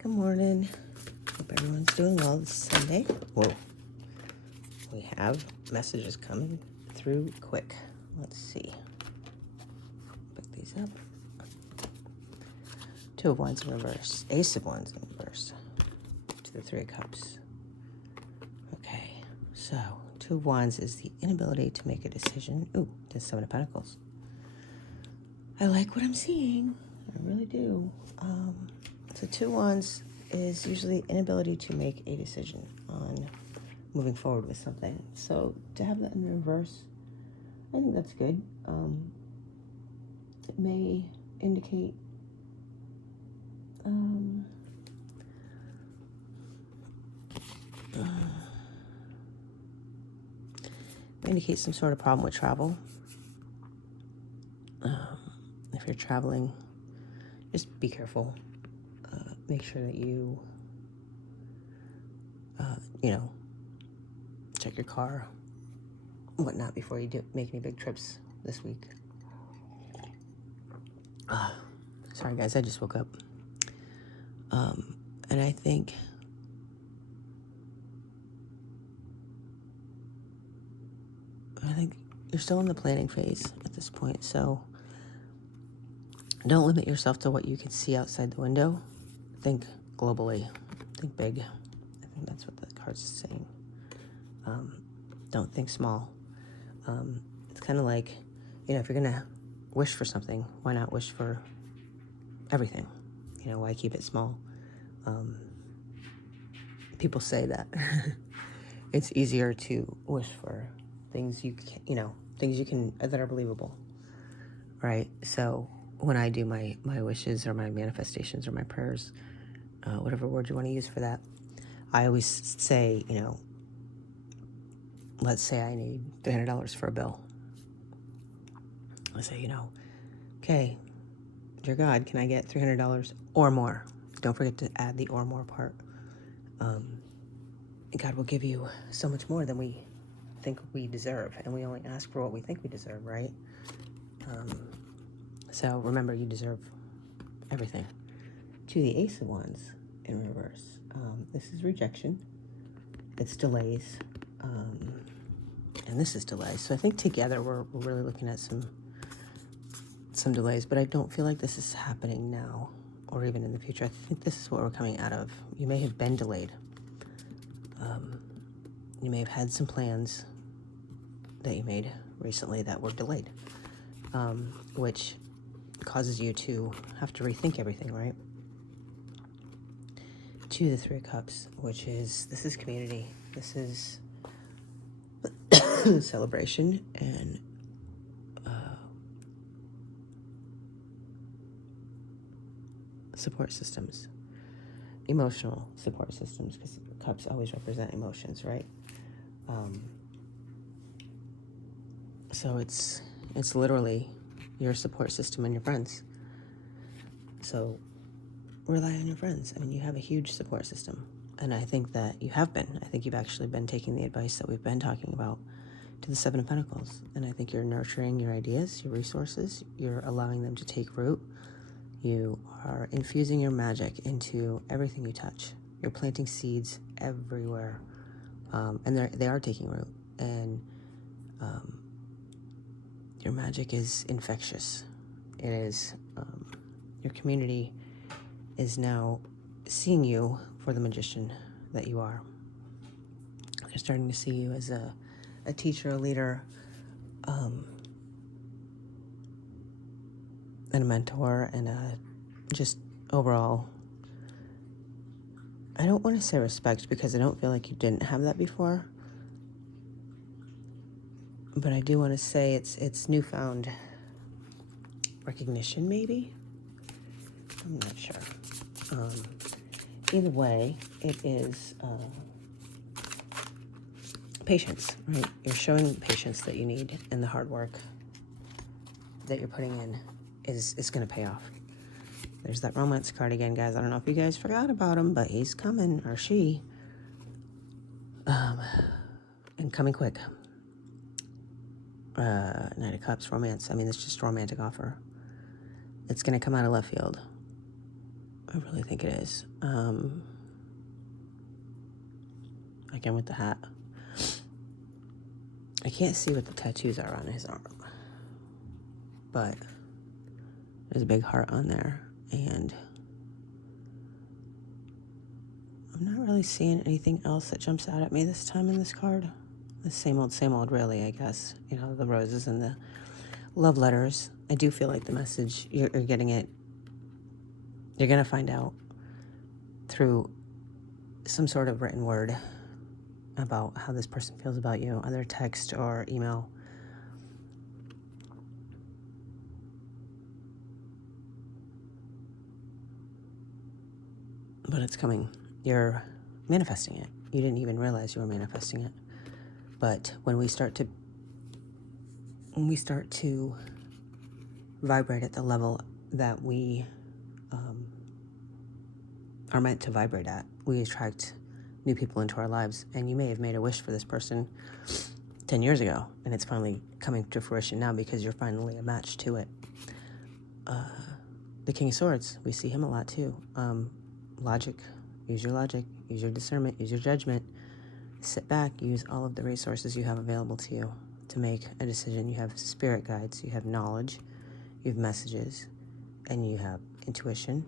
Good morning. Hope everyone's doing well this Sunday. Whoa. We have messages coming through quick. Let's see. Pick these up. Two of Wands in reverse. Ace of Wands in reverse. To the Three of Cups. Okay. So, Two of Wands is the inability to make a decision. Ooh, the Seven of Pentacles. I like what I'm seeing. I really do. So Two of Wands is usually inability to make a decision on moving forward with something. So to have that in the reverse, I think that's good. It may indicate some sort of problem with travel. If you're traveling, just be careful. Make sure that you, check your car, whatnot, before you make any big trips this week. Sorry, guys, I just woke up. And I think you're still in the planning phase at this point, so don't limit yourself to what you can see outside the window. Think globally. Think big. I think that's what the card's saying. Don't think small. It's kind of like, if you're going to wish for something, why not wish for everything? Why keep it small? People say that it's easier to wish for things things you can, that are believable, right? So when I do my wishes or my manifestations or my prayers, whatever word you want to use for that, I always say, let's say I need $300 for a bill. I say, okay, dear God, can I get $300 or more? Don't forget to add the or more part. God will give you so much more than we think we deserve, and we only ask for what we think we deserve, right? So remember, you deserve everything. To the Ace of Wands in reverse. This is rejection. It's delays. And this is delays. So I think together we're really looking at some delays, but I don't feel like this is happening now or even in the future. I think this is what we're coming out of. You may have been delayed. You may have had some plans that you made recently that were delayed, which causes you to have to rethink everything, right? To the Three of Cups, this is community. This is celebration and support systems, emotional support systems, because cups always represent emotions, right? So it's literally your support system and your friends. So rely on your friends. I mean, you have a huge support system, and I think that you have been. I think you've actually been taking the advice that we've been talking about to the Seven of Pentacles, and I think you're nurturing your ideas, your resources. You're allowing them to take root. You are infusing your magic into everything you touch. You're planting seeds everywhere, and they are taking root. And your magic is infectious. It is. Your community is now seeing you for the magician that you are. They're starting to see you as a teacher, a leader, and a mentor, and just overall, I don't want to say respect, because I don't feel like you didn't have that before, but I do want to say it's newfound recognition, maybe. I'm not sure. Either way, it is patience, right? You're showing the patience that you need, and the hard work that you're putting in is going to pay off. There's that romance card again, guys. I don't know if you guys forgot about him, but he's coming, or she. And coming quick. Knight of Cups, romance. I mean, it's just a romantic offer. It's going to come out of left field. I really think it is. Again, with the hat. I can't see what the tattoos are on his arm, but there's a big heart on there, and I'm not really seeing anything else that jumps out at me this time in this card. The same old, really, I guess. You know, the roses and the love letters. I do feel like the message, you're getting it, you're going to find out through some sort of written word about how this person feels about you, either text or email. But it's coming. You're manifesting it. You didn't even realize you were manifesting it. But when we start to vibrate at the level that we are meant to vibrate at, we attract new people into our lives. And you may have made a wish for this person 10 years ago, and it's finally coming to fruition now because you're finally a match to it. The King of Swords, we see him a lot too. Logic, use your discernment, use your judgment. Sit back, use all of the resources you have available to you to make a decision. You have spirit guides, you have knowledge, you have messages, and you have intuition.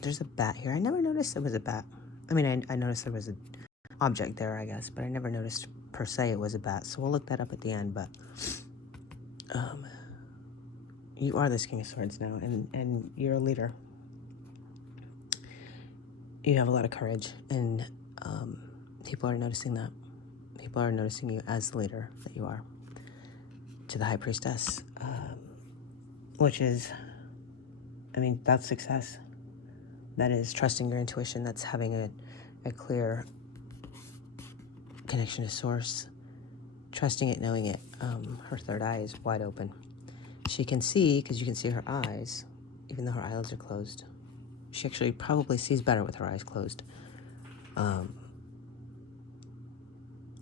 There's a bat here. I never noticed there was a bat. I mean, I noticed there was an object there, I guess, but I never noticed per se it was a bat. So we'll look that up at the end, but you are this King of Swords now, and you're a leader. You have a lot of courage, and people are noticing that. People are noticing you as the leader that you are. To the High Priestess, which is, I mean, that's success. That is trusting your intuition. That's having a clear connection to source. Trusting it, knowing it. Her third eye is wide open. She can see, because you can see her eyes, even though her eyelids are closed. She actually probably sees better with her eyes closed.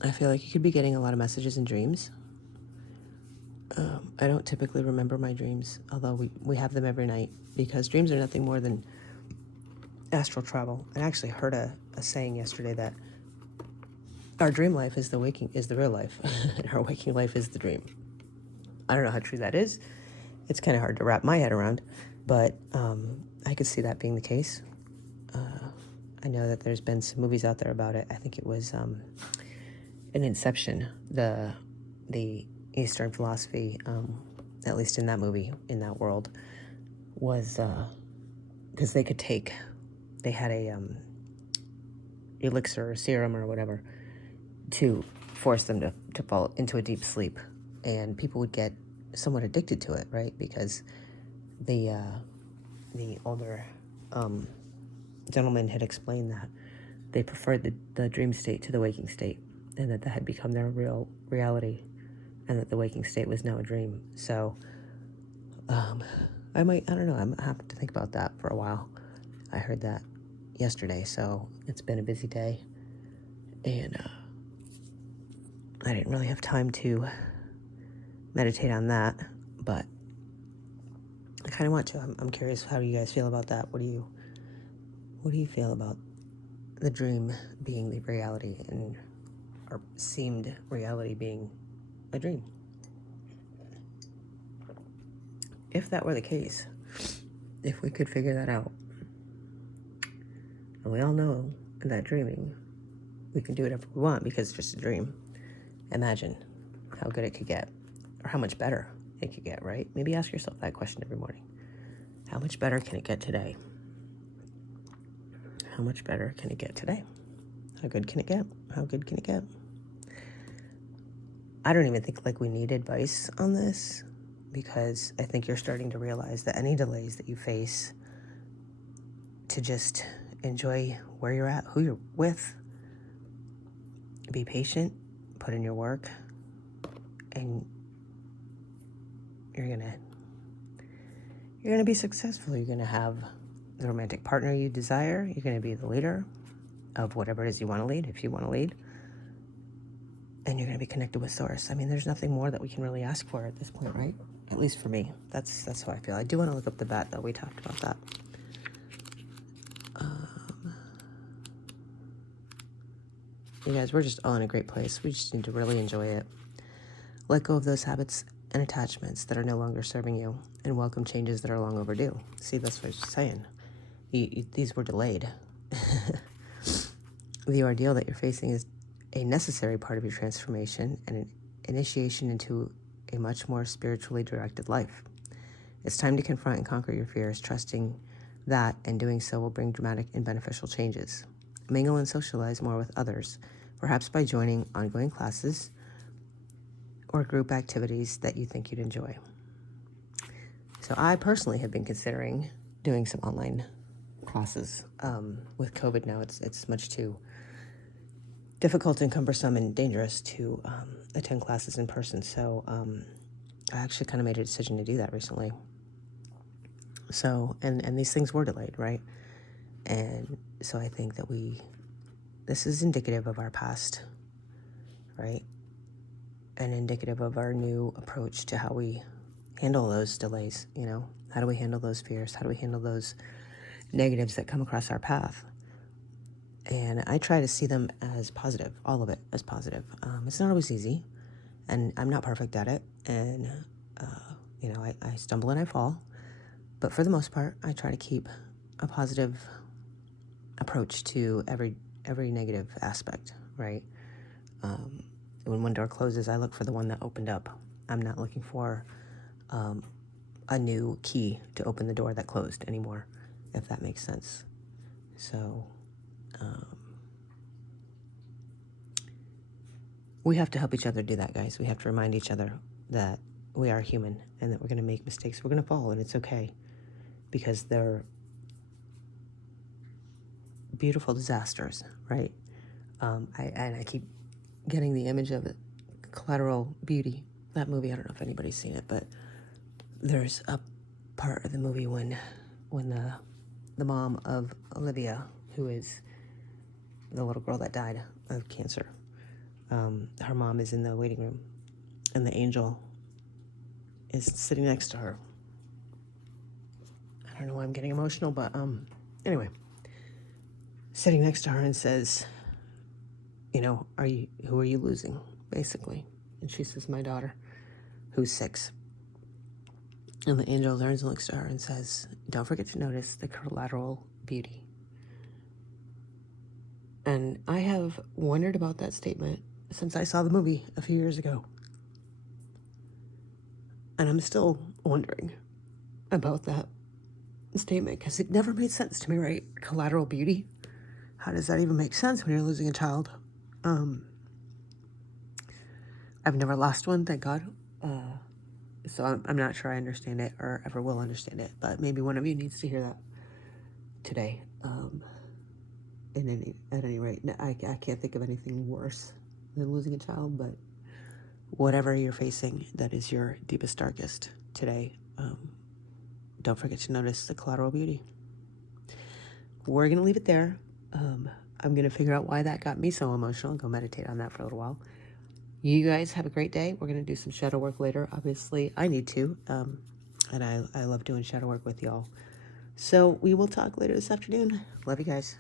I feel like you could be getting a lot of messages in dreams. I don't typically remember my dreams, although we have them every night, because dreams are nothing more than astral travel. I actually heard a saying yesterday that our dream life is the real life, and our waking life is the dream. I don't know how true that is. It's kind of hard to wrap my head around, but I could see that being the case. I know that there's been some movies out there about it. I think it was in Inception, the Eastern philosophy, at least in that movie, in that world, was because they had a elixir or serum or whatever to force them to fall into a deep sleep, and people would get somewhat addicted to it, right? Because the older gentleman had explained that they preferred the dream state to the waking state, and that had become their real reality, and that the waking state was now a dream. So I don't know, I'm have to think about that for a while. I heard that yesterday, so it's been a busy day, and I didn't really have time to meditate on that, but I kind of want to. I'm curious how you guys feel about that. What do you feel about the dream being the reality, and or seemed reality being a dream? If that were the case, if we could figure that out, and we all know that dreaming, we can do whatever we want because it's just a dream. Imagine how good it could get, or how much better it could get, right? Maybe ask yourself that question every morning. How much better can it get today? How much better can it get today? How good can it get? How good can it get? I don't even think like we need advice on this, because I think you're starting to realize that any delays that you face, to just enjoy where you're at, who you're with, be patient, put in your work, and you're gonna be successful. You're gonna have the romantic partner you desire. You're gonna be the leader of whatever it is you want to lead, if you want to lead, and you're gonna be connected with source. I mean, there's nothing more that we can really ask for at this point, right? At least for me. That's how I feel. I do want to look up the bat, though. We talked about that. You guys, we're just all in a great place. We just need to really enjoy it. Let go of those habits and attachments that are no longer serving you, and welcome changes that are long overdue. See, that's what I was saying. These were delayed. The ordeal that you're facing is a necessary part of your transformation and an initiation into a much more spiritually directed life. It's time to confront and conquer your fears, trusting that, and doing so will bring dramatic and beneficial changes. Mingle and socialize more with others, perhaps by joining ongoing classes or group activities that you think you'd enjoy. So I personally have been considering doing some online classes. With COVID now, it's much too difficult and cumbersome and dangerous to attend classes in person. So I actually kind of made a decision to do that recently. So, and these things were delayed, right? And so I think that this is indicative of our past, right? And indicative of our new approach to how we handle those delays, you know? How do we handle those fears? How do we handle those negatives that come across our path? And I try to see them as positive, all of it as positive. It's not always easy, and I'm not perfect at it. And, I stumble and I fall. But for the most part, I try to keep a positive approach to every negative aspect, right? When one door closes, I look for the one that opened up. I'm not looking for a new key to open the door that closed anymore, if that makes sense. So we have to help each other do that, guys. We have to remind each other that we are human and that we're going to make mistakes. We're going to fall, and it's okay, because they're beautiful disasters, right? I keep getting the image of it, Collateral Beauty, that movie. I don't know if anybody's seen it, but there's a part of the movie when the mom of Olivia, who is the little girl that died of cancer, her mom is in the waiting room, and the angel is sitting next to her. I don't know why I'm getting emotional, but anyway, sitting next to her and says, who are you losing, basically? And she says, my daughter, who's 6. And the angel turns and looks to her and says, don't forget to notice the collateral beauty. And I have wondered about that statement since I saw the movie a few years ago. And I'm still wondering about that statement, because it never made sense to me, right? Collateral beauty. How does that even make sense when you're losing a child? I've never lost one, thank God. So I'm not sure I understand it or ever will understand it, but maybe one of you needs to hear that today. At any rate, I can't think of anything worse than losing a child, but whatever you're facing that is your deepest, darkest today, don't forget to notice the collateral beauty. We're going to leave it there. I'm going to figure out why that got me so emotional and go meditate on that for a little while. You guys have a great day. We're going to do some shadow work later. Obviously, I need to. And I love doing shadow work with y'all. So we will talk later this afternoon. Love you guys.